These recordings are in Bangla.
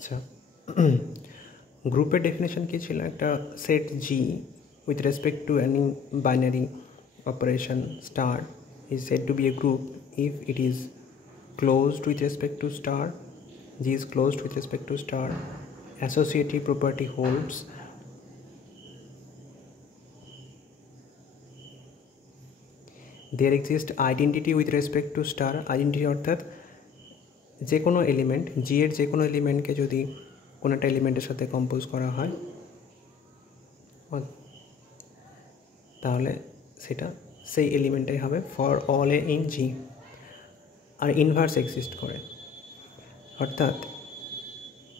আচ্ছা, গ্রুপের ডেফিনেশন কি ছিল? একটা set G with respect to any binary operation star is said to be a group if it is closed with respect to star. G is closed with respect to star. Associative property holds. There exists identity with respect to star. Identity অর্থাৎ যে কোনো এলিমেন্ট, জি এর যে কোনো এলিমেন্টকে যদি কোনো একটা এলিমেন্টের সাথে কম্পোজ করা হয় তাহলে সেটা সেই এলিমেন্টটাই হবে for all A in G. আর ইনভার্স এক্সিস্ট করে, অর্থাৎ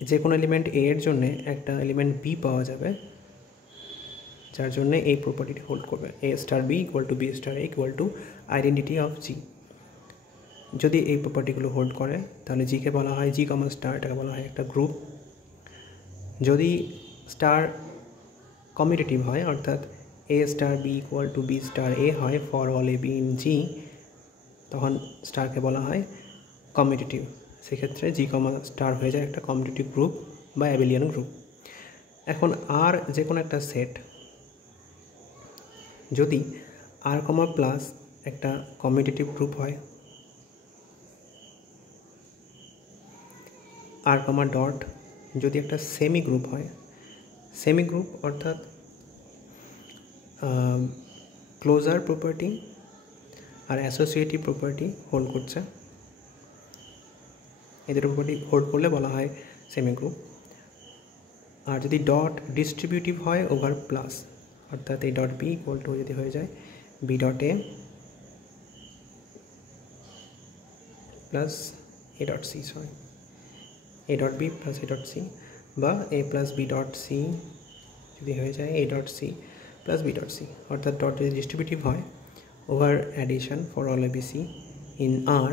যে কোনো এলিমেন্ট এ এর জন্য একটা এলিমেন্ট বি পাওয়া যাবে যার জন্য এই প্রপার্টিটি হোল্ড করবে, A star B equal to B star A equal to identity of G. যদি এই প্রপার্টিগুলো হোল্ড করে তাহলে জিকে বলা হয় জি কমা স্টার, এটাকে বলা হয় একটা গ্রুপ। যদি স্টার কমিউটেটিভ হয় অর্থাৎ A star B equal to B star A হয় for all A B in G, তখন স্টারকে বলা হয় কমিউটেটিভ। সেক্ষেত্রে জি কমা স্টার হয়ে যায় একটা কমিউটেটিভ গ্রুপ বা অ্যাবেলিয়ান গ্রুপ। এখন আর যে কোনো একটা সেট যদি আর কমা প্লাস একটা কমিউটেটিভ গ্রুপ হয়, আর কমা ডট যদি একটা সেমি গ্রুপ হয়, সেমি গ্রুপ অর্থাৎ ক্লোজার প্রপার্টি আর অ্যাসোসিয়েটিভ প্রপার্টি হোল্ড করছে, এদের প্রপার্টি হোল্ড করলে বলা হয় সেমি গ্রুপ। আর যদি ডট ডিস্ট্রিবিউটিভ হয় ওভার প্লাস, অর্থাৎ এই ডট বি ইকুয়াল টু যদি হয়ে যায় B dot A plus A dot C, sorry A dot B plus A dot C, বা A plus B dot C যদি হয়ে যায় A dot C plus B dot C, অর্থাৎ ডট যদি ডিস্ট্রিবিউটিভ হয় over addition for all A B C in R,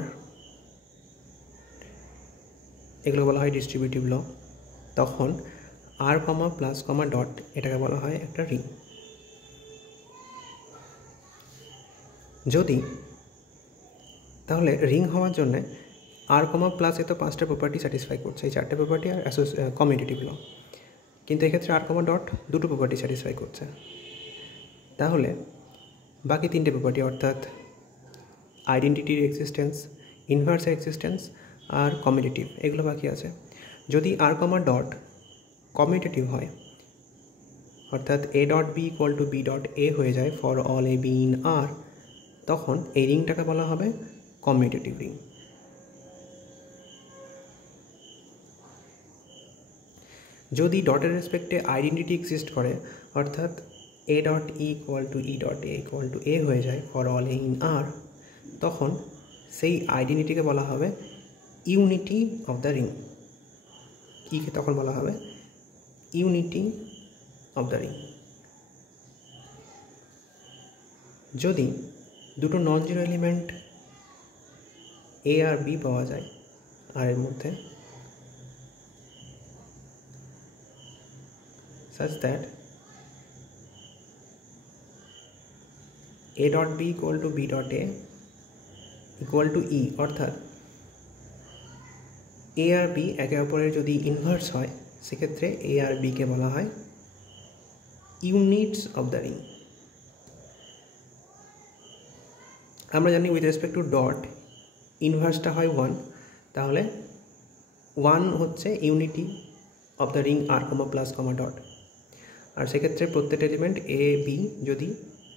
এগুলো বলা হয় ডিস্ট্রিবিউটিভ ল। তখন আর কমা প্লাস কমা ডট এটাকে বলা হয় একটা রিং। যদি তাহলে রিং হওয়ার জন্যে আর কমা প্লাসে তো 5টা প্রপার্টি স্যাটিসফাই করছে, এই 4টে প্রপার্টি আর কমিউটেটিভ ল, কিন্তু এক্ষেত্রে আর কমা ডট 2টো প্রপার্টি স্যাটিসফাই করছে। তাহলে বাকি 3টে প্রপার্টি অর্থাৎ আইডেন্টিটির এক্সিস্টেন্স, ইনভার্সের এক্সিস্টেন্স আর কমিউটেটিভ, এগুলো বাকি আছে। যদি আর কমা ডট কমিউটেটিভ হয় অর্থাৎ A dot B equal to B dot A হয়ে যায় for all A B in R, তখন এই রিংটাকে বলা হবে কমিউটেটিভ রিং। যদি ডটের রেসপেক্টে আইডেন্টিটি এক্সিস্ট করে অর্থাৎ A dot E equal to E dot A equal to A হয়ে যায় for all A in R, তখন সেই আইডেন্টিটিকে বলা হবে ইউনিটি অফ দ্য রিং। ইকে তখন বলা হবে ইউনিটি অফ দ্য রিং। যদি দুটো নন জিরো এলিমেন্ট এ আর বি পাওয়া যায় আর এর মধ্যে, such that a dot b equal to b dot a equal to e, অর্থাৎ এ আর বি একে অপরের যদি ইনভার্স হয় সেক্ষেত্রে এ আর বিকে বলা হয় ইউনিটস অফ দ্য রিং। আমরা জানি উইথ রেসপেক্ট টু ডট ইনভার্সটা হয় 1, তাহলে 1 হচ্ছে unity of the ring R comma plus comma dot. আর সেক্ষেত্রে প্রত্যেকটা এলিমেন্ট এ বি যদি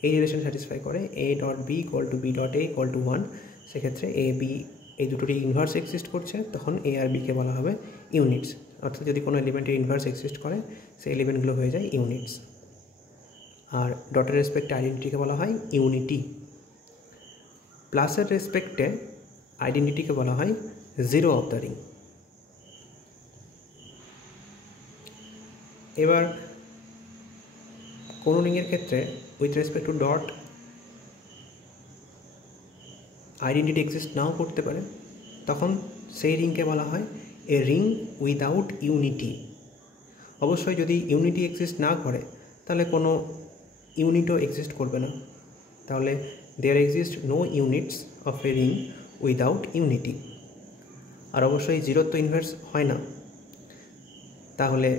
এই রিলেশন স্যাটিসফাই করে a dot B equal to B dot A equal to 1, সেক্ষেত্রে এ বি এই দুটোরই ইনভার্স এক্সিস্ট করছে, তখন এ আর বিকে বলা হবে ইউনিটস। অর্থাৎ যদি কোনো এলিমেন্টের ইনভার্স এক্সিস্ট করে সেই এলিমেন্টগুলো হয়ে যায় ইউনিটস। আর ডটের রেসপেক্টে আইডেন্টিটিকে বলা হয় ইউনিটি। প্লাসের রেসপেক্টে আইডেন্টিটিকে বলা হয় জিরো অফ দ্য রিং। এবার কোনো রিংয়ের ক্ষেত্রে with respect to dot identity exist নাও করতে পারে, তখন সেই রিংকে বলা হয় এ রিং উইদাউট ইউনিটি। অবশ্যই যদি ইউনিটি এক্সিস্ট না করে তাহলে কোনো ইউনিটও এক্সিস্ট করবে না, তাহলে there exist no units of a ring without unity. আর অবশ্যই জিরোর তো ইনভার্স হয় না, তাহলে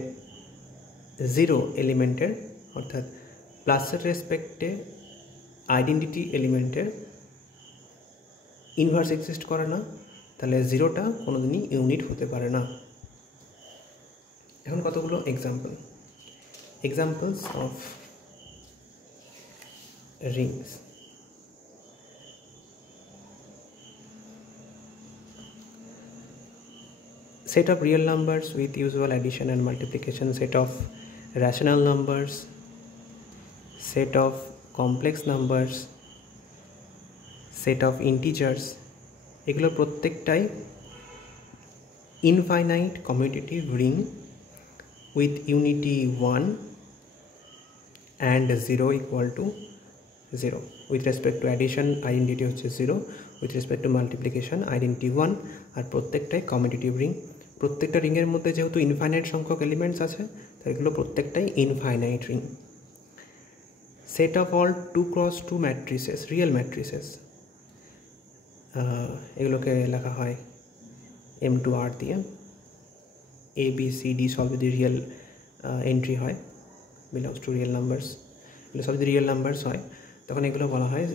জিরো এলিমেন্টের অর্থাৎ প্লাসের রেসপেক্টে আইডেন্টিটি এলিমেন্টের ইনভার্স এক্সিস্ট করে না, তাহলে জিরোটা কোনোদিনই ইউনিট হতে পারে না। এখন কতগুলো examples of Rings. Set of real numbers with usual addition and multiplication, set of rational numbers, set of complex numbers, set of integers, এগুলো প্রত্যেকটাই infinite commutative ring with unity 1 and 0 equal to 0. With respect to addition identity হচ্ছে 0, with respect to multiplication identity 1, আর প্রত্যেকটাই কমিউটেটিভ রিং। প্রত্যেকটা রিংয়ের মধ্যে যেহেতু ইনফাইনাইট সংখ্যক এলিমেন্টস আছে, তাই এগুলো প্রত্যেকটাই infinite ring. Set of all 2x2 matrices, real matrices, এগুলোকে লেখা হয় M2R দিয়ে। A B C D সব যদি রিয়েল এন্ট্রি হয়, বিলংস টু রিয়েল নাম্বারস, এগুলো সব যদি রিয়েল নাম্বারস হয়, তখন এগুলো বলা হয়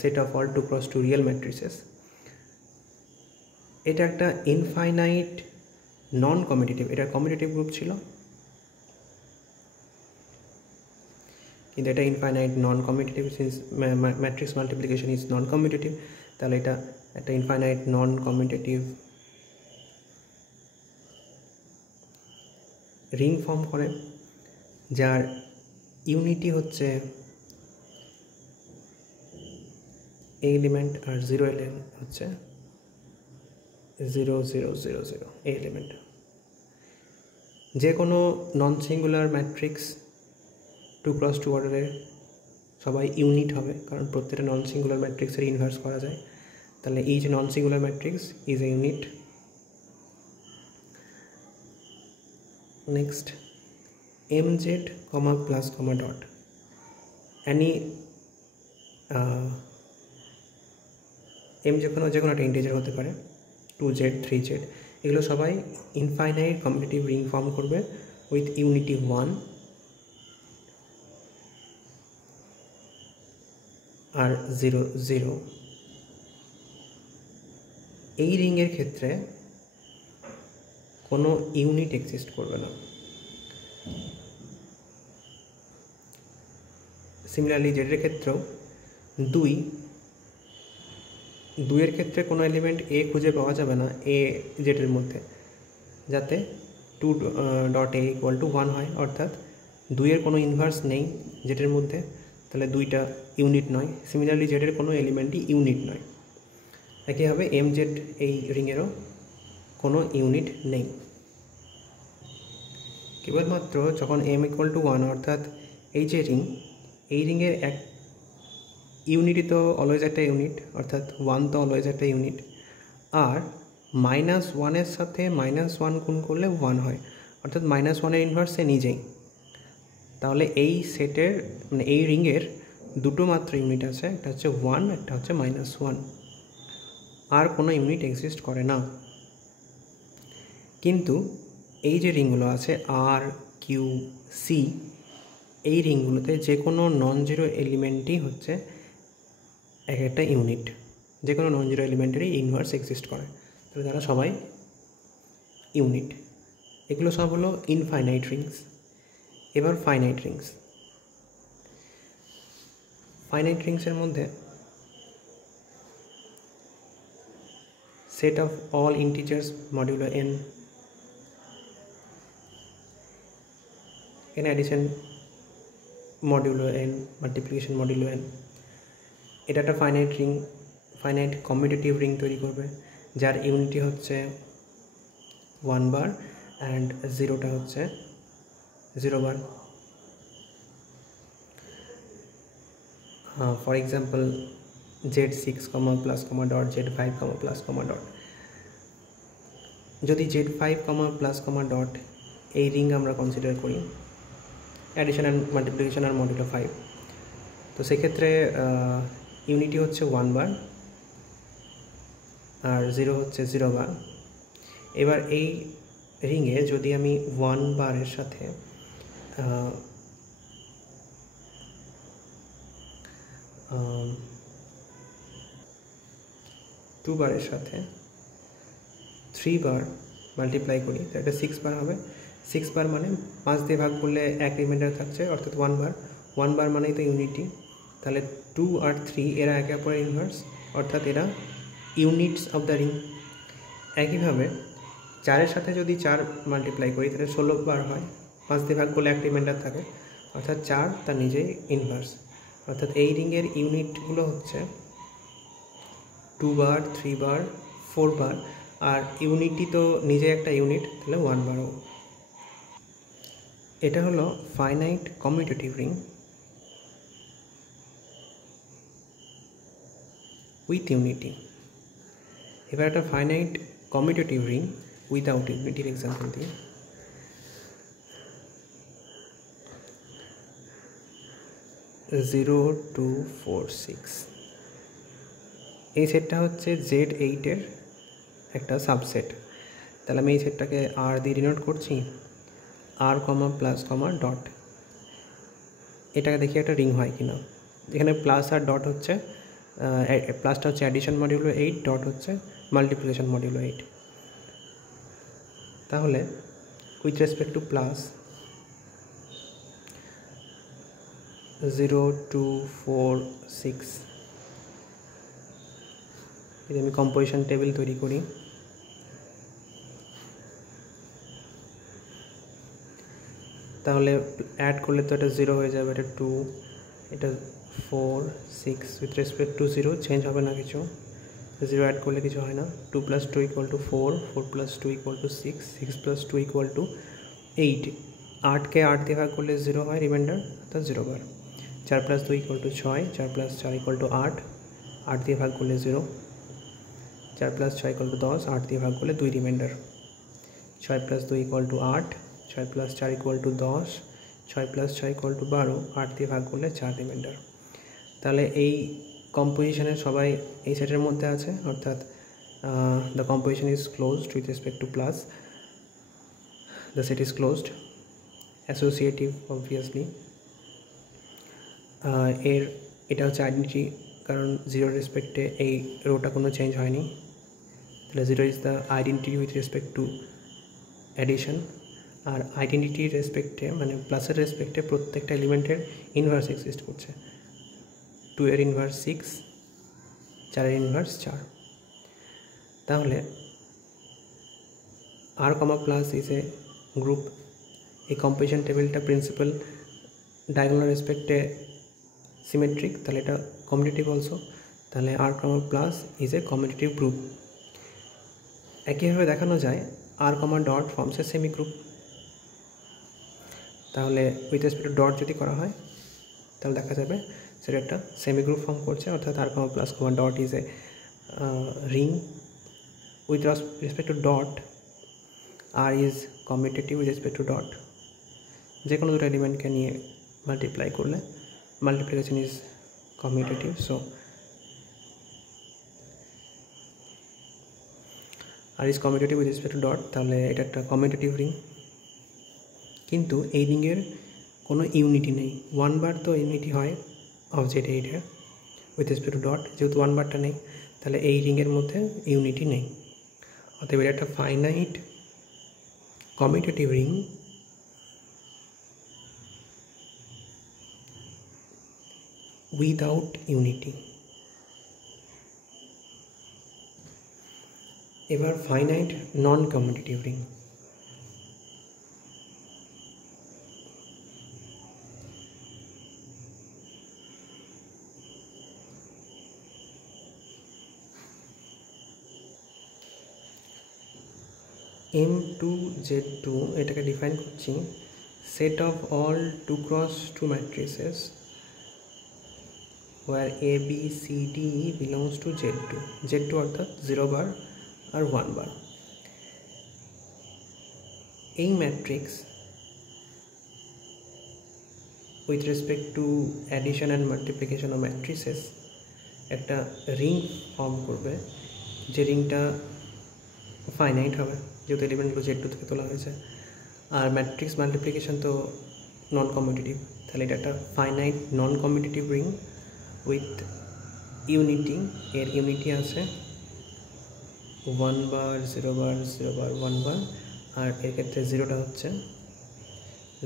set of all 2x2 real matrices. এটা একটা ইনফাইনাইট নন কমিউটেটিভ, এটা কমিউটেটিভ গ্রুপ ছিল, কিন্তু এটা infinite non commutative, since matrix multiplication is non commutative, তাহলে এটা একটা ইনফাইনাইট নন কমিউটেটিভ রিং ফর্ম করে, যার ইউনিটি হচ্ছে এ এলিমেন্ট আর 0 এলিমেন্ট হচ্ছে 0 0 0 0 এ এলিমেন্ট। যে কোনো নন সিঙ্গুলার ম্যাট্রিক্স 2x2 অর্ডারের সবাই ইউনিট হবে, কারণ প্রত্যেকটা নন সিঙ্গুলার ম্যাট্রিক্সের ইনভার্স করা যায়, তাহলে each non singular matrix is a unit. Next, mz, plus, dot. Any m যে কোনো একটা ইন্টিজার হতে পারে, 2z 3z, এগুলো সবাই ইনফাইনাইট কমিউটেটিভ রিং ফর্ম করবে উইথ ইউনিটি 1 আর 0 0। এই রিংয়ের ক্ষেত্রে কোনো ইউনিট এক্সিস্ট করবে না। সিমিলারলি জেডের ক্ষেত্রেও 2 ক্ষেত্রে কোনো এলিমেন্ট এ খুঁজে পাওয়া যাবে না এ জেডের মধ্যে, যাতে 2.a = 1 হয়, অর্থাৎ 2 কোনো ইনভার্স নেই জেডের মধ্যে, তাহলে 2টা ইউনিট নয়। সিমিলারলি জেডের কোনো এলিমেন্টই ইউনিট নয়। একইভাবে mz এই রিংয়েরও কোনো ইউনিট নেই। কেবলমাত্র যখন m = 1, অর্থাৎ এই যে রিং, এই রিংয়ের এক ইউনিটই তো অলওয়েজ একটা ইউনিট, অর্থাৎ 1 তো অলওয়েজ একটা ইউনিট, আর -1 সাথে -1 গুণ করলে 1 হয়, অর্থাৎ -1 ইনভার্স সে নিজেই। তাহলে এই সেটের মানে এই রিংয়ের দুটো মাত্র ইউনিট আছে, একটা হচ্ছে 1, একটা হচ্ছে -1, আর কোনো ইউনিট এক্সিস্ট করে না। কিন্তু এই যে রিংগুলো আছে আর কিউ সি, এই রিংগুলোতে যে কোনো নন জিরো এলিমেন্টই হচ্ছে এক একটা ইউনিট, যে কোনো নন জিরো এলিমেন্টেরই ইনভার্স এক্সিস্ট করে, তাহলে তারা সবাই ইউনিট। এগুলো সব হলো ইনফাইনাইট রিংস। এবার ফাইনাইট রিংস। ফাইনাইট রিংসের মধ্যে set of all integers modulo n, in addition modulo n, multiplication modulo n, এটা একটা finite ring, finite commutative ring তৈরি করবে, যার ইউনিটি হচ্ছে 1 বার অ্যান্ড 0টা হচ্ছে 0 bar. For example z6, plus, dot, z5, plus, dot। যদি z5, plus, dot এই রিং আমরা কনসিডার করি অ্যাডিশন অ্যান্ড মাল্টিপ্লিকেশন আর মডুলো 5, তো সেক্ষেত্রে ইউনিটি হচ্ছে 1 বার আর 0 হচ্ছে 0 বার। এবার এই রিংয়ে যদি আমি 1 বারের সাথে 2 বারের সাথে 3 বার মাল্টিপ্লাই করি, তো এটা 6 বার হবে। 6 বার মানে 5 দিয়ে ভাগ করলে এক রিমাইন্ডার থাকছে, অর্থাৎ 1 বার। 1 বার মানেই তো ইউনিটি, তাহলে 2 আর 3 এরা একে অপরের ইনভার্স, অর্থাৎ এরা ইউনিটস অফ দ্য রিং। একইভাবে 4-এর সাথে যদি 4 মাল্টিপ্লাই করি তাহলে 16 বার হয়, 5 দিয়ে ভাগ করলে এক রিমাইন্ডার থাকে, অর্থাৎ 4 তার নিজেই ইনভার্স। অর্থাৎ এই রিংয়ের ইউনিটগুলো হচ্ছে 2 বার, 3 বার, 4 বার, আর ইউনিটি তো নিজে একটা ইউনিট, তাহলে 1 বারও। এটা হলো finite commutative ring with unity. এবার একটা ফাইনাইট কমিউটেটিভ রিং উইদাউট ইউনিটির এক্সাম্পল দিই। জিরো 2 4 6 এই সেটটা হচ্ছে Z8-এর একটা সাবসেট। তাহলে আমি এই সেটটাকে আর দিয়ে ডিনোট করছি, আর কমা প্লাস কমা ডট। এটাকে দেখি একটা রিং হয় কিনা। এখানে প্লাস আর ডট হচ্ছে, প্লাসটা হচ্ছে অ্যাডিশন মডিউলো 8, ডট হচ্ছে মাল্টিপ্লিকেশন মডিউলো 8। তাহলে উইথ রেসপেক্ট টু প্লাস 0 2 4 6, যদি আমি কম্পোজিশন টেবিল তৈরি করি, তাহলে অ্যাড করলে তো এটা 0 হয়ে যাবে, এটা 2, এটা 4 6, উইথ রেসপেক্ট টু 0 চেঞ্জ হবে না কিছু, 0 অ্যাড করলে কিছু হয় না। 2 + 2 = 4, 4 + 2 = 6, 6 + 2 = 8। 8কে 8 দিয়ে ভাগ করলে 0 হয় রিমাইন্ডার, অর্থাৎ 0 বার। 4 + 2 = 6, 4 + 4 = 8, 8 দিয়ে ভাগ করলে 0। 4 + 6 = 10, 8 দিয়ে ভাগ করলে 2 রিমাইন্ডার। 6 + 2 = 8, 6 + 4 = 10, 6 + 6 = 12, 8 দিয়ে ভাগ করলে 4 রিমাইন্ডার। তাহলে এই কম্পোজিশনের সবাই এই সেটের মধ্যে আছে, অর্থাৎ the composition is closed with respect two plus, the set is closed, associative obviously. এটা হচ্ছে আইডেন্টিটি, কারণ 0 রেসপেক্টে এই রোটা কোনো চেঞ্জ হয়নি, তাহলে 0 is the identity with respect to addition. আর আইডেন্টিটির রেসপেক্টে মানে প্লাসের রেসপেক্টে প্রত্যেকটা এলিমেন্টের ইনভার্স এক্সিস্ট করছে। 2 এর ইনভার্স 6, 4 এর ইনভার্স 4। তাহলে R comma plus is a group. এই কম্পোজিশন টেবিলটা প্রিন্সিপাল ডায়াগোনাল রেসপেক্টে সিমেট্রিক, তাহলে এটা কমিউটেটিভ অলসো, তাহলে R comma plus is a commutative group. একইভাবে দেখানো যায় R comma dot forms a semi group. তাহলে উইথ রেসপেক্ট টু ডট যদি করা হয় তাহলে দেখা যাবে সেটা একটা সেমি গ্রুপ ফর্ম করছে, অর্থাৎ R comma plus comma dot is a ring with respect to dot. R is commutative with respect to dot. যে কোনো দুটো এলিমেন্টকে নিয়ে মাল্টিপ্লাই করলে multiplication is commutative. So R is commutative with respect to dot, তাহলে এটা একটা কমিউটেটিভ রিং। কিন্তু এই রিংয়ের কোনো ইউনিটি নেই। 1 বার তো ইউনিটি হয় অফ Z8-এর উইথ রেসপেক্ট টু ডট, যেহেতু 1 বারটা নেই তাহলে এই রিংয়ের মধ্যে ইউনিটি নেই। অতএব এটা একটা finite commutative ring without unity. এবার finite non commutative ring. M2Z2 এটাকে ডিফাইন করছি, set of all 2x2 matrices where ABCD belongs to Z2, Z2 অর্থাৎ 0 বার আর 1 বার। এই matrix with respect to addition and multiplication of matrices একটা রিং ফর্ম করবে, যে রিংটা ফাইনাইট হবে। যেহেতু এলিমেন্টগুলো Z2 থেকে তোলা হয়েছে। আর ম্যাট্রিক্স মাল্টিপ্লিকেশন তো নন কমিউটেটিভ, তাহলে এটা একটা finite non commutative ring with unity. এর ইউনিটি আছে 1 বার 0 বার 0 বার 1 বার, আর এর ক্ষেত্রে জিরোটা হচ্ছে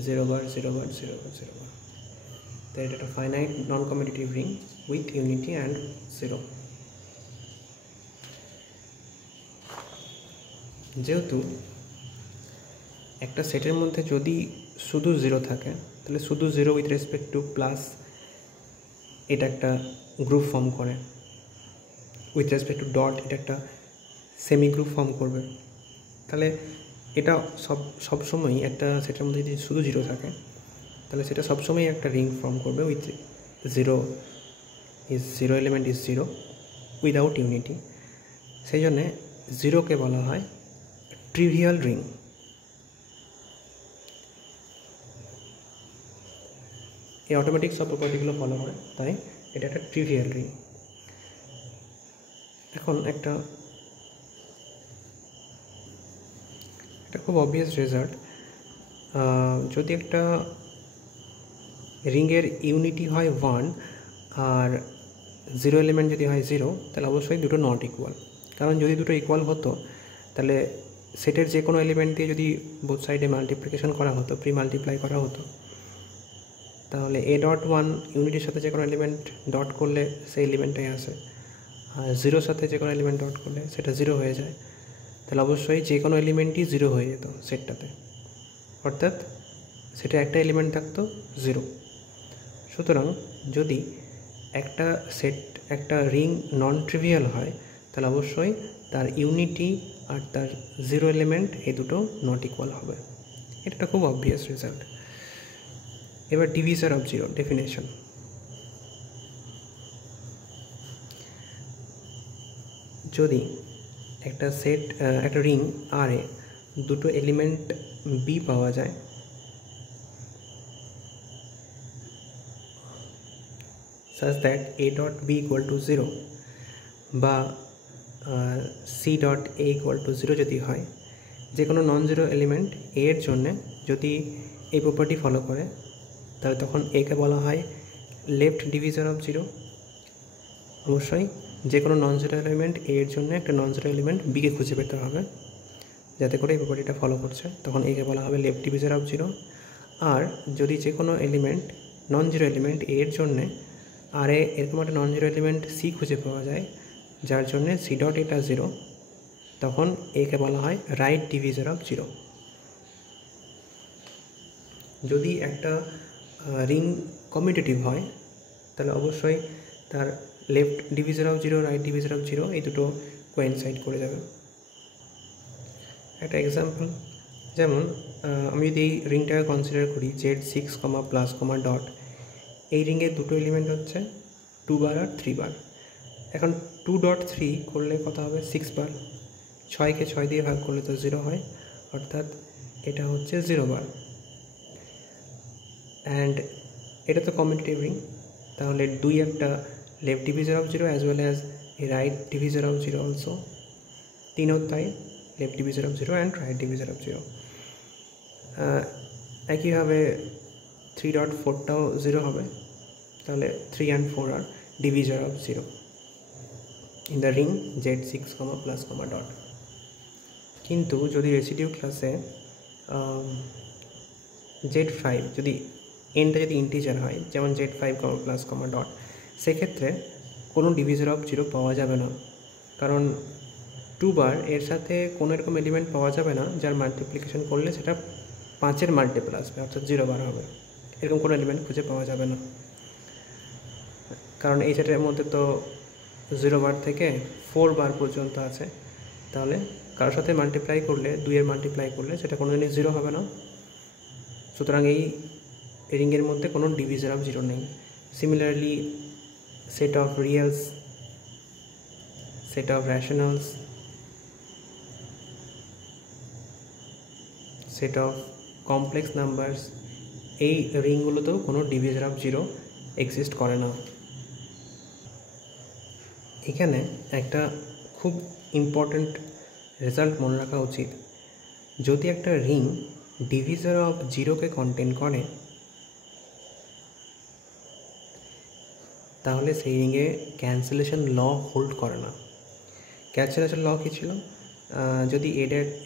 0 বার 0 বার 0 বার 0 বার। তাই এটা একটা finite non commutative ring with unity and 0। যেহেতু একটা সেটের মধ্যে যদি শুধু 0 থাকে, তাহলে শুধু 0 উইথ রেসপেক্ট টু প্লাস এটা একটা গ্রুপ ফর্ম করে, উইথ রেসপেক্ট টু ডট এটা একটা সেমি গ্রুপ ফর্ম করবে। তাহলে এটা সবসময়ই একটা সেটের মধ্যে যদি শুধু 0 থাকে, তাহলে সেটা সবসময়ই একটা রিং ফর্ম করবে with 0 element is 0 without unity. সেই জন্যে 0কে বলা হয় ট্রিভিয়াল রিং। এই অটোমেটিক সব প্রপার্টিগুলো ফলো করে, তাই এটা একটা ট্রিভিয়াল রিং। এখন একটা খুব অবভিয়াস রেজাল্ট, যদি একটা রিংয়ের ইউনিটি হয় 1 আর 0 এলিমেন্ট যদি হয় 0, তাহলে অবশ্যই দুটো নট ইকুয়াল। কারণ যদি দুটো ইকুয়াল হতো, তাহলে সেটের যে কোনো এলিমেন্ট দিয়ে যদি বোথ সাইডে মাল্টিপ্লিকেশন করা হতো, প্রি মাল্টিপ্লাই করা হতো, তাহলে a.1 ইউনিটির সাথে যে কোনো এলিমেন্ট ডট করলে সেই এলিমেন্টটাই আসে, আর 0-র সাথে যে কোনো এলিমেন্ট ডট করলে সেটা 0 হয়ে যায়। তাহলে অবশ্যই যে কোনো এলিমেন্টই 0 হয়ে যেত সেটটাতে, অর্থাৎ সেটা একটা এলিমেন্ট থাকতো 0। সুতরাং যদি একটা সেট একটা রিং নন ট্রিভিয়াল হয়, তাহলে অবশ্যই তার ইউনিটি আর তার 0 এলিমেন্ট এই দুটো নট ইকুয়াল হবে। এটা একটা খুব অবভিয়াস রেজাল্ট। এবার ডিভিজার অফ 0 ডেফিনেশন। যদি একটা সেট একটা রিং আর এ দুটো এলিমেন্ট বি পাওয়া যায়, such that a dot b equal to 0 বা c dot a equal to 0 যদি হয়, যে কোনো নন জিরো এলিমেন্ট a এর জন্যে যদি এই প্রপার্টি ফলো করে, তাহলে তখন একে বলা হয় লেফট ডিভিজার অফ 0। অবশ্যই যে কোনো নন জিরো এলিমেন্ট a এর জন্য একটা নন জিরো এলিমেন্ট বিকে খুঁজে পেতে হবে, যাতে করে এই প্রপার্টিটা ফলো করছে, তখন একে বলা হবে লেফট ডিভিজার অফ 0। আর যদি যে কোনো element non zero element a এর জন্যে আর এরকম একটা নন জিরো এলিমেন্ট সি খুঁজে পাওয়া যায়, যার জন্যে সি ডট এটা 0, তখন একে বলা হয় রাইট ডিভিজার অফ 0। যদি একটা রিং কমিউটেটিভ হয়, তাহলে অবশ্যই তার left divisor of 0 right divisor of 0 এই দুটো কোয়েনসাইড করে যাবে। একটা এক্সাম্পল, যেমন আমি যদি এই রিংটাকে কনসিডার করি Z6, প্লাস, ডট, এই রিংয়ের দুটো এলিমেন্ট হচ্ছে 2 বার আর 3 বার। এখন 2.3 করলে কত হবে 6 বার, 6কে 6 দিয়ে ভাগ করলে তো 0 হয়, অর্থাৎ এটা হচ্ছে 0 বার। অ্যান্ড এটা তো কমিউটেটিভ রিং, তাহলে 2 একটা left divisor of 0 as well as a right divisor of 0 also, 3ও তাই, left divisor of 0 and right divisor of 0। একইভাবে 3.4টাও 0 হবে, তাহলে 3 and 4 are divisor of 0 in the ring Z6, plus, dot. কিন্তু যদি রেসিডিউ ক্লাসে Z5 যদি এনটা যদি ইন্টিজার হয়, যেমন Z5, প্লাস, ডট, সেক্ষেত্রে কোনো ডিভিজার অফ 0 পাওয়া যাবে না, কারণ 2 বার এর সাথে কোনো এরকম এলিমেন্ট পাওয়া যাবে না যার মাল্টিপ্লিকেশন করলে সেটা 5-এর মাল্টিপল আসবে, অর্থাৎ 0 বার হবে। এরকম কোনো এলিমেন্ট খুঁজে পাওয়া যাবে না, কারণ এই সেটের মধ্যে তো 0 বার থেকে 4 বার পর্যন্ত আছে। তাহলে কারোর সাথে মাল্টিপ্লাই করলে, 2-এর মাল্টিপ্লাই করলে সেটা কোনো দিনই 0 হবে না। সুতরাং এই রিংয়ের মধ্যে কোনো ডিভিজার অফ 0 নেই। Similarly set of reals, set of rationals, set of complex numbers, এই রিংগুলোতেও কোনো ডিভিজার অফ 0 এক্সিস্ট করে না। এখানে একটা খুব ইম্পর্ট্যান্ট রেজাল্ট মনে রাখা উচিত, যদি একটা রিং ডিভিজার অফ জিরোকে কন্টেন করে তাহলে সেই রিংয়ে ক্যান্সেলেশন ল হোল্ড করে না। ক্যান্সেলেশন ল কী ছিল? যদি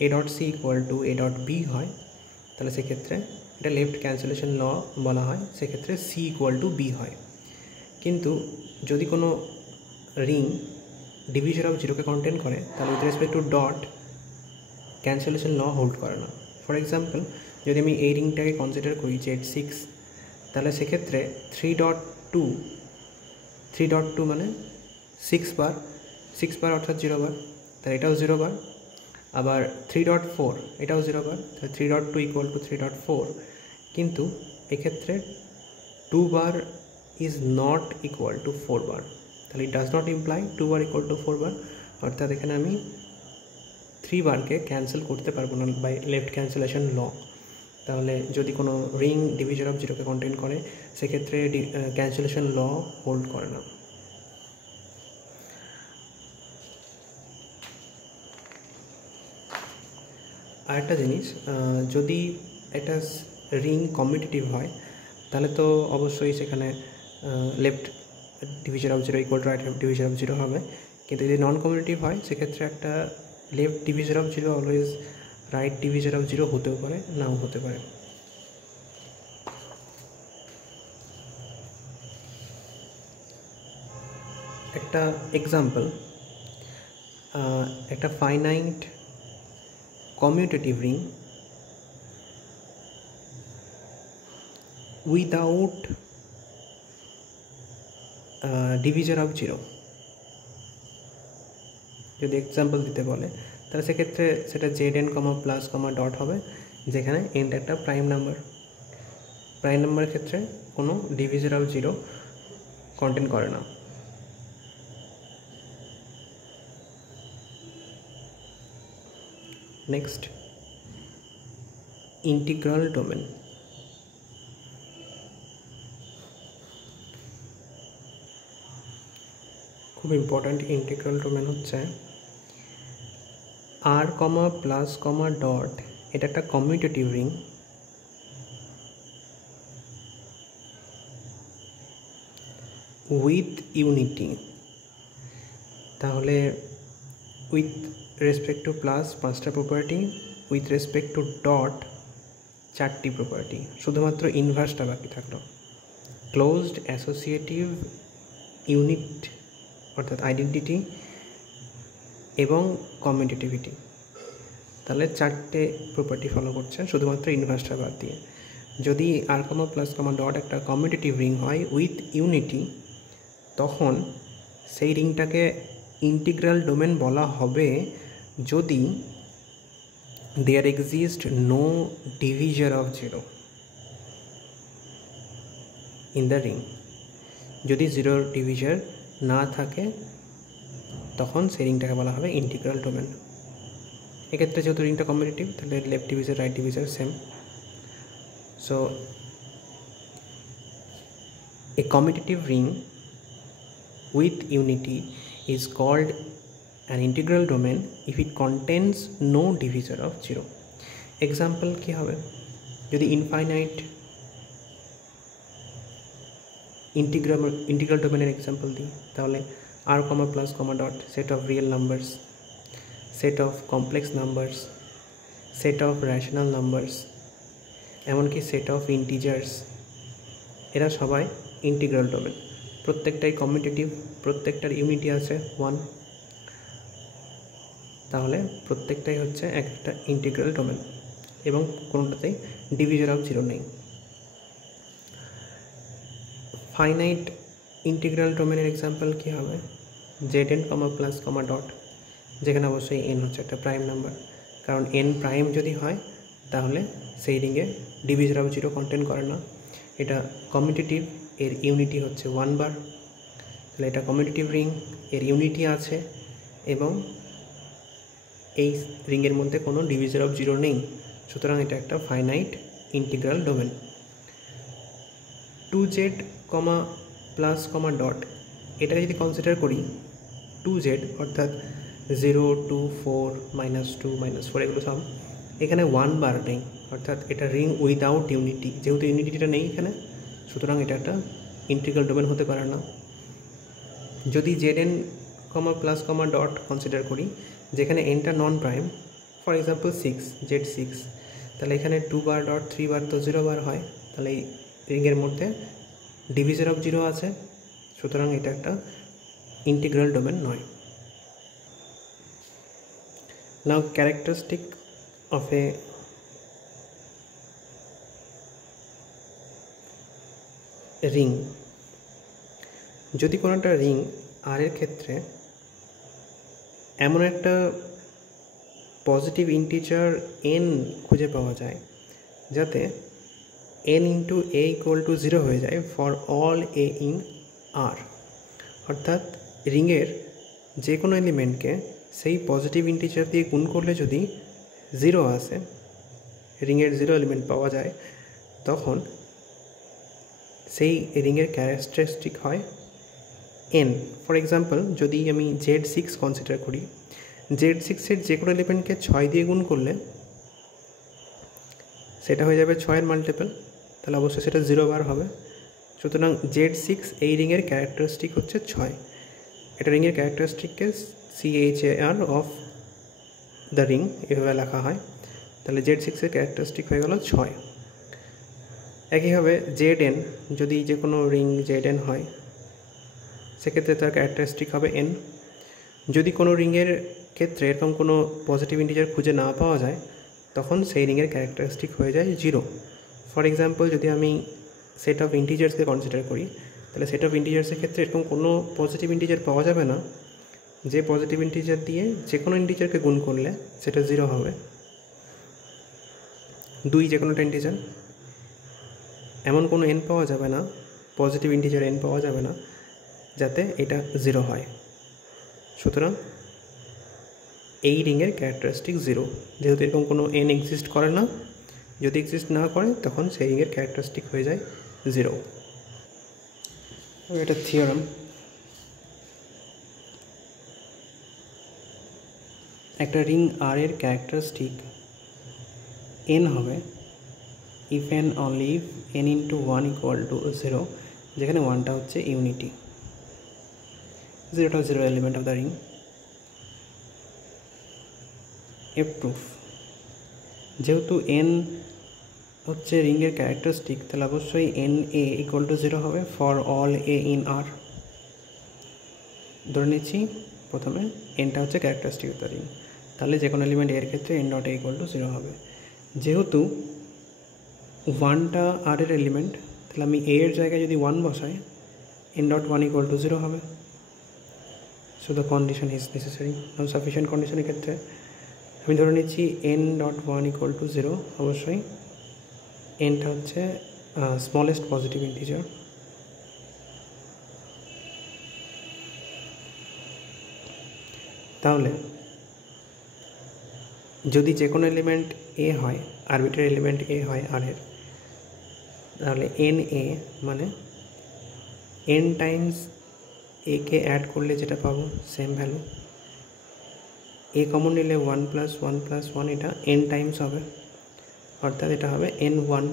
a dot c equal to a dot b হয় তাহলে সেক্ষেত্রে এটা লেফট ক্যান্সেলেশন ল বলা হয়, সেক্ষেত্রে সি ইকুয়াল টু বি হয়। কিন্তু যদি কোনো রিং ডিভিজার অফ জিরোকে কন্টেন করে তাহলে with respect to dot cancellation law hold করে না। ফর এক্সাম্পল, যদি আমি এই রিংটাকে কনসিডার করি যে 6, তাহলে সেক্ষেত্রে 3.2 মানে 6 বার অর্থাৎ 0 বার, তাহলে এটাও 0 বার। আবার 3.4 এটাও 0 বার, তাহলে 3.2 ইকুয়াল টু 3.4। কিন্তু এক্ষেত্রে 2 বার ইজ নট ইকুয়াল টু 4 বার, তাহলে it does not imply 2 bar equal to 4 বার, অর্থাৎ এখানে আমি 3 বারকে ক্যান্সেল করতে পারবো না বাই লেফট ক্যান্সেলেশন ল। তাহলে যদি কোনো রিং ডিভিজার অফ জিরোকে কন্টেন করে সেক্ষেত্রে ক্যান্সেলেশন ল হোল্ড করে না। আরেকটা জিনিস, যদি একটা রিং কমিউটেটিভ হয় তাহলে তো অবশ্যই সেখানে left divisor of zero equal to right divisor of zero হবে। কিন্তু যদি নন কমিউটেটিভ হয় সেক্ষেত্রে একটা left divisor of zero always right divisor of zero হতেও পারে, নাও হতে পারে। একটা এক্সাম্পল, একটা finite commutative ring without divisor of zero যদি এক্সাম্পল দিতে বলে তাহলে সেক্ষেত্রে সেটা Z comma plus comma dot হবে, যেখানে এন্ড একটা প্রাইম নাম্বারের ক্ষেত্রে কোনো ডিভিজার অফ জিরো কন্টেন করে না। Next, integral domain. খুব ইম্পর্ট্যান্ট ইন্টিগ্রাল ডোমেন হচ্ছে আর কমা প্লাস কমা ডট, এটা একটা কমিউটেটিভ রিং উইথ ইউনিটি। তাহলে উইথ রেসপেক্ট টু প্লাস 5টা property, with respect to dot 4টি প্রপার্টি, শুধুমাত্র ইনভার্সটা বাকি থাকলো। ক্লোজড অ্যাসোসিয়েটিভ ইউনিট অর্থাৎ আইডেন্টিটি এবং কমিউটেটিভিটি, তাহলে 4টে প্রপার্টি ফলো করছে শুধুমাত্র ইনভার্সটা বাদ দিয়ে। যদি R comma plus comma dot একটা কমিউটেটিভ রিং হয় উইথ ইউনিটি, তখন সেই রিংটাকে ইন্টিগ্রাল ডোমেন বলা হবে যদি there exist no divisor of zero in the ring. যদি জিরোর ডিভিজার না থাকে তখন সেই রিংটাকে বলা হবে ইন্টিগ্রাল ডোমেন। এক্ষেত্রে যেহেতু রিংটা কমিউটেটিভ তাহলে left divisor right divisor same. So a commutative ring with unity is called an integral domain if it contains no divisor of zero. Example কি হবে? যদি infinite integral domain এর example দিই তাহলে r comma plus comma dot set of real numbers, set of complex numbers, set of rational numbers, এমনকি set of integers, এরা সবাই ইন্টিগ্রাল ডোমেন। প্রত্যেকটাই কমিউটেটিভ, প্রত্যেকটার ইউনিটি আছে 1, তাহলে প্রত্যেকটাই হচ্ছে একটা ইন্টিগ্রাল ডোমেন এবং কোনোটাতেই ডিভিজার অফ জিরো নেই। ফাইনাইট ইন্টিগ্রাল ডোমেনের এক্সাম্পল কী হবে? জেড এন কমা প্লাস কমা ডট, যেখানে অবশ্যই এন হচ্ছে একটা প্রাইম নাম্বার, কারণ এন প্রাইম যদি হয় তাহলে সেই রিংয়ে ডিভিজার অফ জিরো কন্টেন করে না। এটা কমিউটেটিভ, এর ইউনিটি হচ্ছে 1 বার, তাহলে এটা কমিউটেটিভ রিং, এর ইউনিটি আছে এবং এই রিংয়ের মধ্যে কোনো ডিভিজার অফ জিরো নেই, সুতরাং এটা একটা ফাইনাইট ইন্টিগ্রাল ডোমেন। 2z কমা প্লাস কমা ডট, এটাকে যদি কনসিডার করি 2z অর্থাৎ 0 2 4 -2 -4 এগুলো সব এখানে ওয়ান বার নেই, অর্থাৎ এটা রিং উইদাউট ইউনিটি। যেহেতু ইউনিটিটা নেই এখানে, সুতরাং এটা একটা ইন্টিগ্রাল ডোমেন হতে পারে না। যদি জেড এন কমা প্লাস কমা ডট কনসিডার করি, যেখানে এনটা নন প্রাইম, ফর এক্সাম্পল 6 Z6, তাহলে এখানে 2 বার ডট 3 বার তো 0 বার হয়, তাহলে এই রিংয়ের মধ্যে ডিভিজর অফ 0 আছে, সুতরাং এটা একটা ইন্টিগ্রাল ডোমেন নয়। নাও ক্যারেক্টারিস্টিক অফ এ রিং। যদি কোনো একটা রিং আর এর ক্ষেত্রে এমন একটা পজিটিভ ইন্টিজার n খুঁজে পাওয়া যায় যাতে n into a equal to 0 হয়ে যায় for all a in r, অর্থাৎ রিংয়ের যে কোনো এলিমেন্টকে সেই পজিটিভ ইন্টিজার দিয়ে গুণ করলে যদি 0 আসে, রিংয়ের 0 এলিমেন্ট পাওয়া যায়, তখন সেই রিংয়ের ক্যারেক্টারিস্টিক হয় n। ফর এক্সাম্পল, যদি আমি Z6 কনসিডার করি, Z6-এর যে কোনো এলিমেন্টকে 6 দিয়ে গুণ করলে সেটা হয়ে যাবে 6-এর মাল্টিপল, তাহলে অবশ্যই সেটা 0 বার হবে। সুতরাং Z6 এই রিংয়ের ক্যারেক্টারিস্টিক হচ্ছে 6। এটা রিংয়ের ক্যারেক্টারিস্টিককে CHAR অফ দ্য রিং এভাবে লেখা হয়, তাহলে Z6-এর ক্যারেক্টারিস্টিক হয়ে গেল 6। একইভাবে Zn, যদি যে কোনো রিং Zn হয়, সেক্ষেত্রে তার ক্যারেক্টারিস্টিক হবে n। যদি কোনো রিংয়ের ক্ষেত্রে এরকম কোনো পজিটিভ ইন্টিজার খুঁজে না পাওয়া যায়, তখন সেই রিংয়ের ক্যারেক্টারিস্টিক হয়ে যায় 0। ফর এক্সাম্পল, যদি আমি সেট অফ ইন্টিজার্সকে কনসিডার করি, তাহলে সেট অফ ইন্টিজার্সের ক্ষেত্রে এরকম কোনো পজিটিভ ইন্টিজার পাওয়া যাবে না যে পজিটিভ ইন্টিজার দিয়ে যে কোনো ইন্টিজারকে গুণ করলে সেটা 0 হবে। 2 যে কোনো একটা ইন্টিজার, এমন কোনো n পাওয়া যাবে না, পজিটিভ ইন্টিজার n পাওয়া যাবে না যাতে এটা 0 হয়। সুতরাং এই রিংয়ের ক্যারেক্টারিস্টিক 0, যেহেতু এরকম কোনো n এক্সিস্ট করে না। যদি এক্সিস্ট না করে, তখন সেই রিংয়ের ক্যারেক্টারিস্টিক হয়ে যায় 0। এটা থিওরাম। একটা রিং আর এর ক্যারেক্টারিস্টিক n হবে if and only if n into 1 equal to 0, যেখানে 1টা হচ্ছে ইউনিটি, 0টা 0 element of the ring. A proof, যেহেতু n হচ্ছে রিংয়ের ক্যারেক্টারিস্টিক, তাহলে অবশ্যই NA ইকুয়াল টু 0 হবে for all a in r। ধরে নিচ্ছি প্রথমে nটা হচ্ছে ক্যারেক্টারিস্টিক অফ দ্য রিং, তাহলে যে কোনো এলিমেন্ট এর ক্ষেত্রে n dot a equal to 0 হবে। যেহেতু 1টা r এর এলিমেন্ট, তাহলে আমি a এর জায়গায় যদি 1 বসাই, n ডট 1 ইকুয়াল টু 0 হবে। So the condition is necessary. Sufficient কন্ডিশনের ক্ষেত্রে আমি ধরে নিচ্ছি n ডট 1 ইকুয়াল টু 0, অবশ্যই nটা হচ্ছে স্মলেস্ট পজিটিভ ইন্টিজার। তাহলে যদি যে কোনো এলিমেন্ট a হয়, আরবিট্রারি এলিমেন্ট a হয় r এর, তাহলে NA মানে n টাইমস a কে অ্যাড করলে যেটা পাবো সেম ভ্যালু, a কমন নিলে 1 প্লাস 1 প্লাস 1, এটা n টাইমস হবে, অর্থাৎ এটা হবে n1।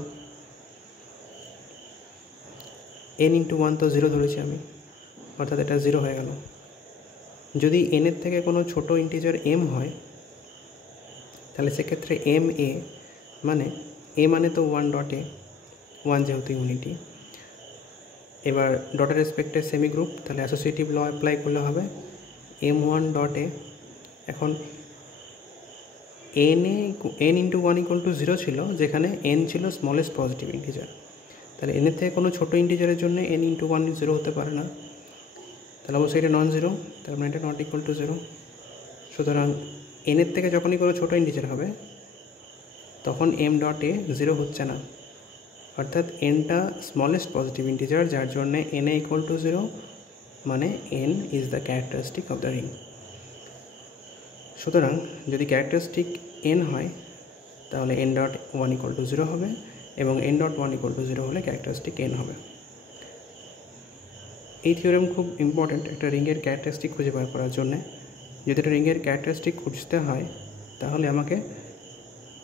n ইন্টু 1 তো 0 ধরেছি আমি, অর্থাৎ এটা 0 হয়ে গেল। যদি n এর থেকে কোনো ছোটো ইন্টিজার m হয়, তাহলে সেক্ষেত্রে MA মানে a মানে তো 1 ডট a, 1 যেহেতু ইউনিটি। এবার ডটের রেসপেক্টে সেমি গ্রুপ, তাহলে অ্যাসোসিয়েটিভ ল অ্যাপ্লাই করলে হবে m1 ডট a। এখন n ইন্টু 1 ইকুয়াল টু 0 ছিল, যেখানে n ছিল স্মলেস্ট পজিটিভ ইন্টিজার, তাহলে n এর থেকে কোনো ছোটো ইন্টিজারের জন্য n ইন্টু 1 0 হতে পারে না, তাহলে অবশ্যই এটা নন জিরো, তার মানে এটা নট ইকুয়াল টু 0। সুতরাং n এর থেকে যখনই কোনো ছোটো ইন্টিজার হবে, তখন m ডট a 0 হচ্ছে না, অর্থাৎ nটা স্মলেস্ট পজিটিভ ইন্টিজার, যার জন্য n ইকুয়াল টু 0, মানে n is the characteristic of the ring. সুতরাং যদি ক্যারেক্টারিস্টিক n হয়, তাহলে n ডট 1 ইকুয়াল টু 0 হবে, এবং n ডট 1 ইকুয়াল টু 0 হলে ক্যারেক্টারিস্টিক n হবে। এই থিওরেম খুব ইম্পর্ট্যান্ট একটা রিংয়ের ক্যারেক্টারিস্টিক খুঁজে বার করার জন্যে। যদি একটা রিংয়ের ক্যারেক্টারিস্টিক খুঁজতে হয়, তাহলে আমাকে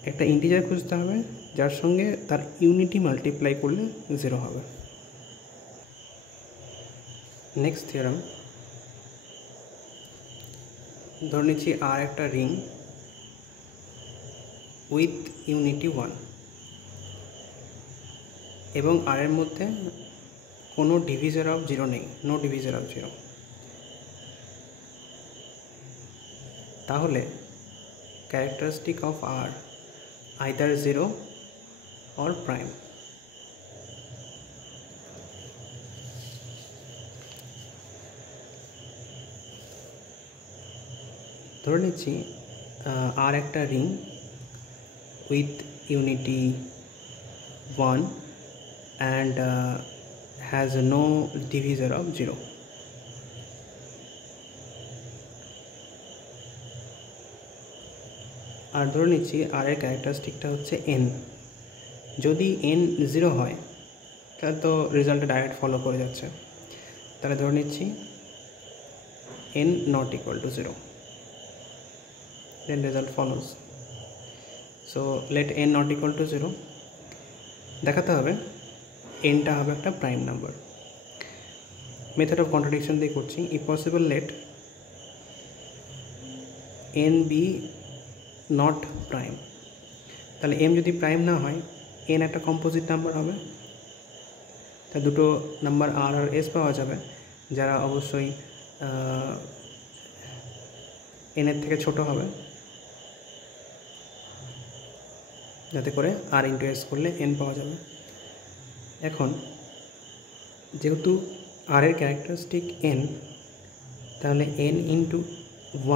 একটা ইন্টিজার খুঁজতে হবে যার সঙ্গে তার ইউনিটি মাল্টিপ্লাই করলে 0 হবে। নেক্সট থিওরাম, ধরে নিচ্ছি আর একটা রিং উইথ ইউনিটি 1 এবং আর এর মধ্যে কোনো ডিভিজার অফ 0 নেই, নো ডিভিজার অফ 0। তাহলে characteristic of R either 0 or prime। ধরে নিচ্ছি আর একটা ring with unity 1 and has no divisor of 0। আর ধরে নিচ্ছি আর এর ক্যারেক্টারিস্টিকটা হচ্ছে n। যদি n 0 হয় তাহলে তো রেজাল্টটা ডাইরেক্ট ফলো করে যাচ্ছে, তাহলে ধরে নিচ্ছি n not equal to 0, then result follows। so let n not equal to 0 দেখাতে হবে nটা হবে একটা prime number. Method of contradiction দিয়ে করছি, if possible let n be not prime। তাহলে m যদি প্রাইম না হয় n একটা কম্পোজিট নাম্বার হবে, তা দুটো নাম্বার r আর s পাওয়া যাবে যারা অবশ্যই n এর থেকে ছোট হবে, যাতে করে r ইন্টু s করলে n পাওয়া যাবে। এখন যেহেতু r এর ক্যারেক্টারিস্টিক n, তাহলে n ইন্টু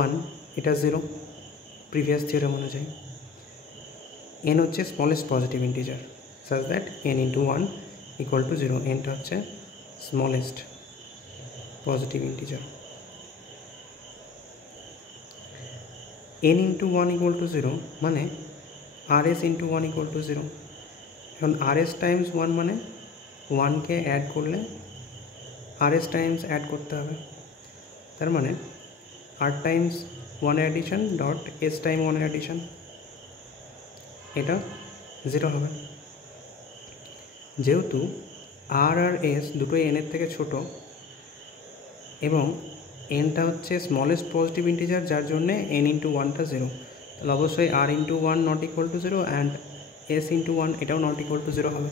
1 এটা 0 প্রিভিয়াস থিওরাম অনুযায়ী। n হচ্ছে smallest positive integer such that n into 1 equal to 0। nটা হচ্ছে smallest positive integer. n into 1 equal to 0 মানে rs ইন্টু 1 ইকুয়াল টু 0। এখন rs টাইমস 1 মানে 1কে অ্যাড করলে rs টাইমস অ্যাড করতে হবে, তার মানে r Times 1 addition dot s time 1 addition, এটা 0 হবে। যেহেতু r আর s দুটোই n এর থেকে ছোট এবং nটা হচ্ছে স্মলেস্ট পজিটিভ ইন্টিজার, যার জন্যে n ইন্টু 1টা 0, তাহলে অবশ্যই r into 1 not equal to 0 and s into 1 এটাও নট ইকুয়াল টু 0 হবে।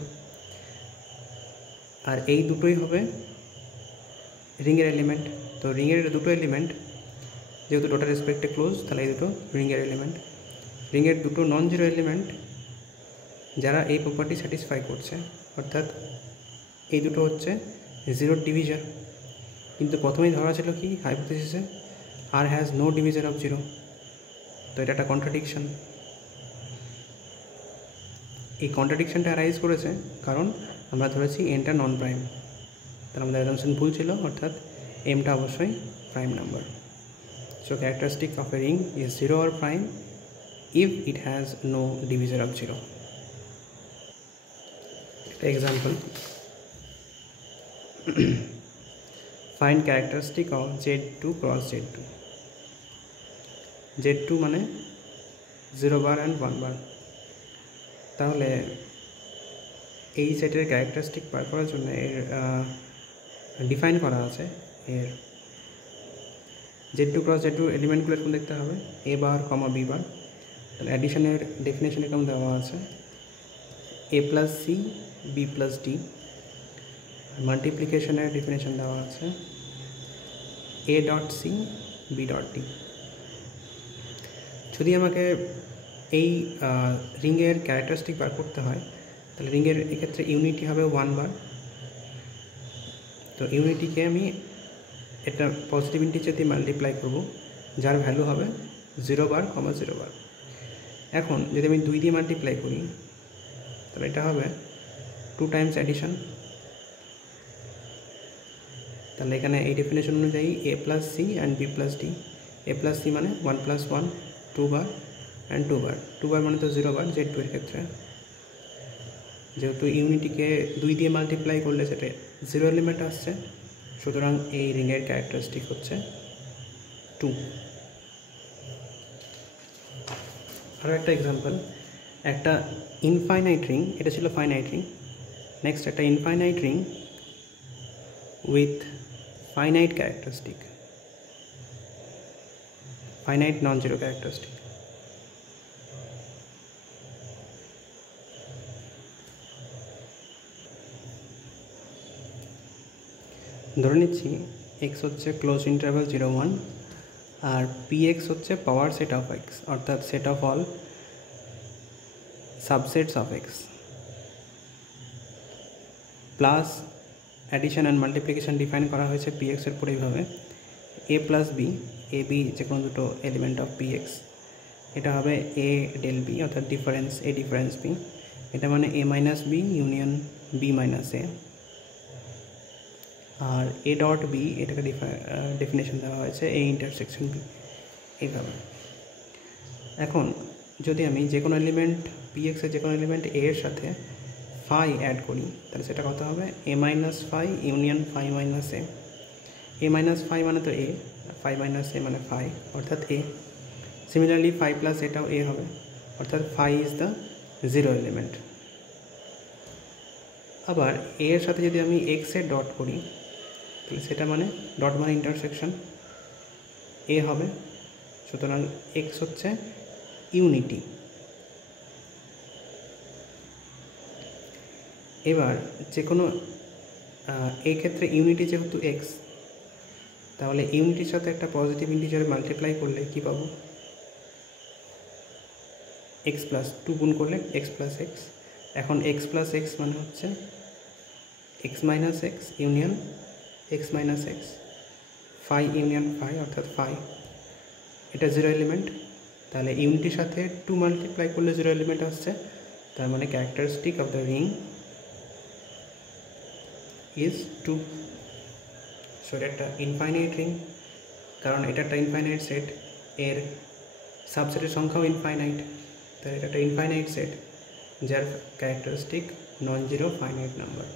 আর এই দুটোই হবে রিংয়ের এলিমেন্ট। তো রিংয়ের দুটো এলিমেন্ট যেহেতু ডটের রেসপেক্টে ক্লোজ, তাহলে এই দুটো রিংয়ের এলিমেন্ট। রিংয়ের দুটো নন জিরো এলিমেন্ট যারা এই প্রপার্টি স্যাটিসফাই করছে, অর্থাৎ এই দুটো হচ্ছে জিরোর ডিভিজার। কিন্তু প্রথমেই ধরা ছিল কি হাইপোথিসিসে আর হ্যাজ নো ডিভিজার অফ 0, তো এটা একটা কন্ট্রাডিকশন। এই কন্ট্রাডিকশনটা অ্যারাইজ করেছে কারণ আমরা ধরেছি এনটা নন প্রাইম, তাহলে আমাদের অ্যাজাম্পশন ভুল ছিল, অর্থাৎ এমটা অবশ্যই prime number. So characteristic of a ring is 0 or prime if it has no divisor of 0. Example, find characteristic of Z2 cross Z2. Z2 মানে 0 বার অ্যান্ড 1 বার। তাহলে এই সেটের ক্যারেক্টারিস্টিক বার করার জন্য এর ডিফাইন করা আছে, এর Z2 ক্রস Z2 এলিমেন্টগুলো এরকম দেখতে হবে, এ বার কমা বি বার। তাহলে অ্যাডিশনের ডেফিনেশন এরকম দেওয়া আছে A plus C B plus D. মাল্টিপ্লিকেশনের ডেফিনেশন দেওয়া আছে A dot C B dot D. যদি আমাকে এই রিংয়ের ক্যারেক্টারিস্টিক বার করতে হয় তাহলে রিংয়ের এক্ষেত্রে ইউনিটি হবে 1 বার। তো ইউনিটিকে আমি এটা পজিটিভ ইন্টিজার দিয়ে মাল্টিপ্লাই করব, যার ভ্যালু হবে 0 বার কমা 0 বার। এখন যদি আমি 2 দিয়ে মাল্টিপ্লাই করি তাহলে এটা হবে 2 টাইমস অ্যাডিশন। তাহলে এখানে এই ডেফিনেশন অনুযায়ী A plus C and B plus D. A plus C মানে 1 + 1 2 বার অ্যান্ড 2 বার। 2 বার মানে তো 0 বার Z2 এর ক্ষেত্রে, যেহেতু ইউনিটিকে 2 দিয়ে মাল্টিপ্লাই করলে সেটা 0 এলিমেন্ট আসছে, সুতরাং এই রিংয়ের ক্যারেক্টারিস্টিক হচ্ছে 2। আরও একটা এক্সাম্পল, একটা ইনফাইনাইট রিং, এটা ছিল ফাইনাইট রিং। নেক্সট একটা infinite ring with finite characteristic, finite non zero characteristic. ধরে নিচ্ছি এক্স হচ্ছে ক্লোজ ইন্টারভ্যাল 0, 1 আর পি এক্স হচ্ছে পাওয়ার সেট অফ এক্স, অর্থাৎ set of all subsets of x, plus addition and multiplication define করা হয়েছে পি এক্সের পর এইভাবে এ প্লাস বি, এ বি যে কোনো দুটো এলিমেন্ট অফ পি এক্স, এটা হবে এ ডেল বি অর্থাৎ ডিফারেন্স এ ডিফারেন্স বি, এটা মানে A minus B union B minus A. আর এ ডট বি এটাকে ডেফিনেশন দেওয়া হয়েছে এ ইন্টারসেকশন বি, এইভাবে। এখন যদি আমি যে কোনো এলিমেন্ট পি এক্সের যে কোনো এলিমেন্ট এ এর সাথে ফাই অ্যাড করি, তাহলে সেটা কত হবে A minus phi union phi minus A. A minus phi মানে তো এ, ফাই মাইনাস এ মানে ফাই অর্থাৎ এ। সিমিলারলি ফাই প্লাস এটাও এ হবে, অর্থাৎ phi is the zero element. আবার এ এর সাথে যদি আমি এক্সের ডট করি, তাহলে সেটা মানে ডট মানে ইন্টারসেকশন এ হবে, সুতরাং এক্স হচ্ছে ইউনিটি। এবার যে কোনো এই ক্ষেত্রে ইউনিটি যেহেতু এক্স, তাহলে ইউনিটির সাথে একটা পজিটিভ ইন্টিজার মাল্টিপ্লাই করলে কী পাবো, এক্স প্লাস 2 গুণ করলে এক্স প্লাস এক্স। এখন এক্স প্লাস এক্স মানে হচ্ছে x minus x union x minus x, phi union phi অর্থাৎ ফাই, এটা জিরো এলিমেন্ট। তাহলে ইউনিটির সাথে 2 মাল্টিপ্লাই করলে জিরো এলিমেন্ট আসছে, তার মানে characteristic of the ring is 2। So এটা একটা ইনফাইনাইট রিং, কারণ এটা একটা ইনফাইনাইট সেট, এর সাবসেটের সংখ্যাও ইনফাইনাইট, তাই এটা একটা ইনফাইনাইট সেট যার characteristic non zero finite number.